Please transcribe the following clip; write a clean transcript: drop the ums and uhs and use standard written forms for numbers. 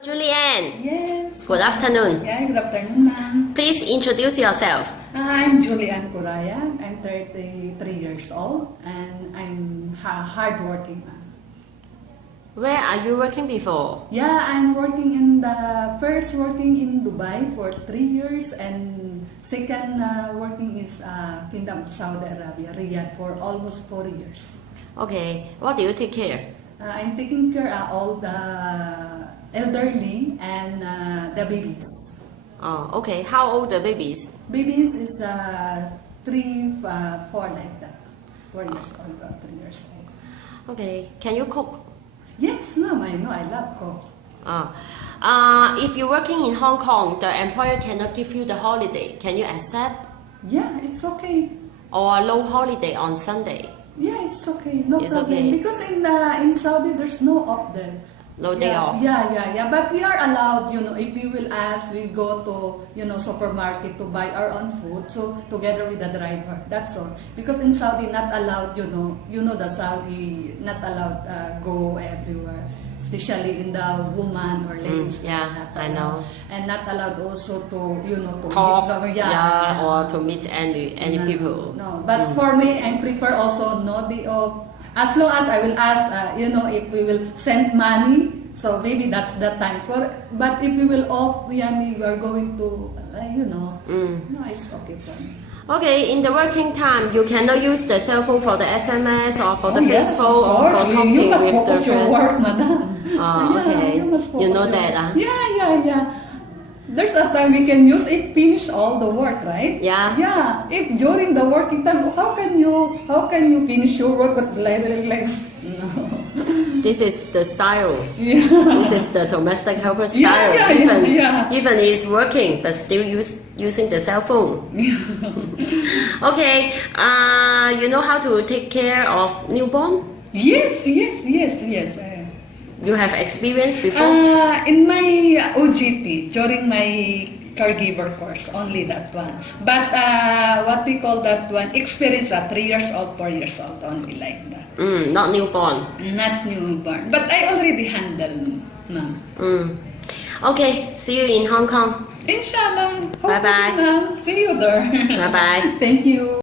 Julianne, Yes. good afternoon. Yeah, good afternoon, ma'am. Please introduce yourself. I'm Julianne Curayan. I'm 33 years old and I'm hardworking, ma'am. Where are you working before? Yeah, I'm working working in Dubai for 3 years and second working is Kingdom of Saudi Arabia, Riyadh for almost 4 years. Okay, what do you take care? I'm taking care of all the elderly and the babies. Oh, okay. How old the babies? Babies is 3, 4 like that. 4 years old, 3 years old. Okay, can you cook? Yes, ma'am, I know. I love cook. If you're working in Hong Kong, the employer cannot give you the holiday. Can you accept? Yeah, it's okay. Or a low holiday on Sunday? Yeah, it's okay. No It's problem. okay. Because in Saudi, there's no off there. No day Yeah, off? Yeah. But we are allowed, if we will ask, we go to, supermarket to buy our own food. So, together with the driver. That's all. Because in Saudi, not allowed, the Saudi, not allowed go everywhere. Especially in the woman or ladies. Yeah, I know. And not allowed also to, to Talk, meet or to meet any people. No, but for me, I prefer also no day off. As long as I will ask, if we will send money, so maybe that's the time for. But if we will off, we are going to, no, it's okay for me. Okay, in the working time, you cannot use the cell phone for the SMS or for the Yes, Facebook of or for course. talking You must with the focus your friend. work, madam. Okay. You must focus You know your that, work. Yeah. There's a time we can use it, finish all the work, right? Yeah. Yeah. If during the working time, how can you finish your work with like no. This is the style. Yeah. This is the domestic helper style. Yeah. Even is working, but still using the cell phone. Okay. You know how to take care of newborn? Yes. You have experience before? In my OGT, during my caregiver course, only that one. But what we call that one, experience at 3 years old, 4 years old, only like that. Not newborn. Not newborn. But I already handled, ma'am. Okay. See you in Hong Kong. Inshallah. Bye-bye. Hopefully, ma'am. See you there. Bye bye. Thank you.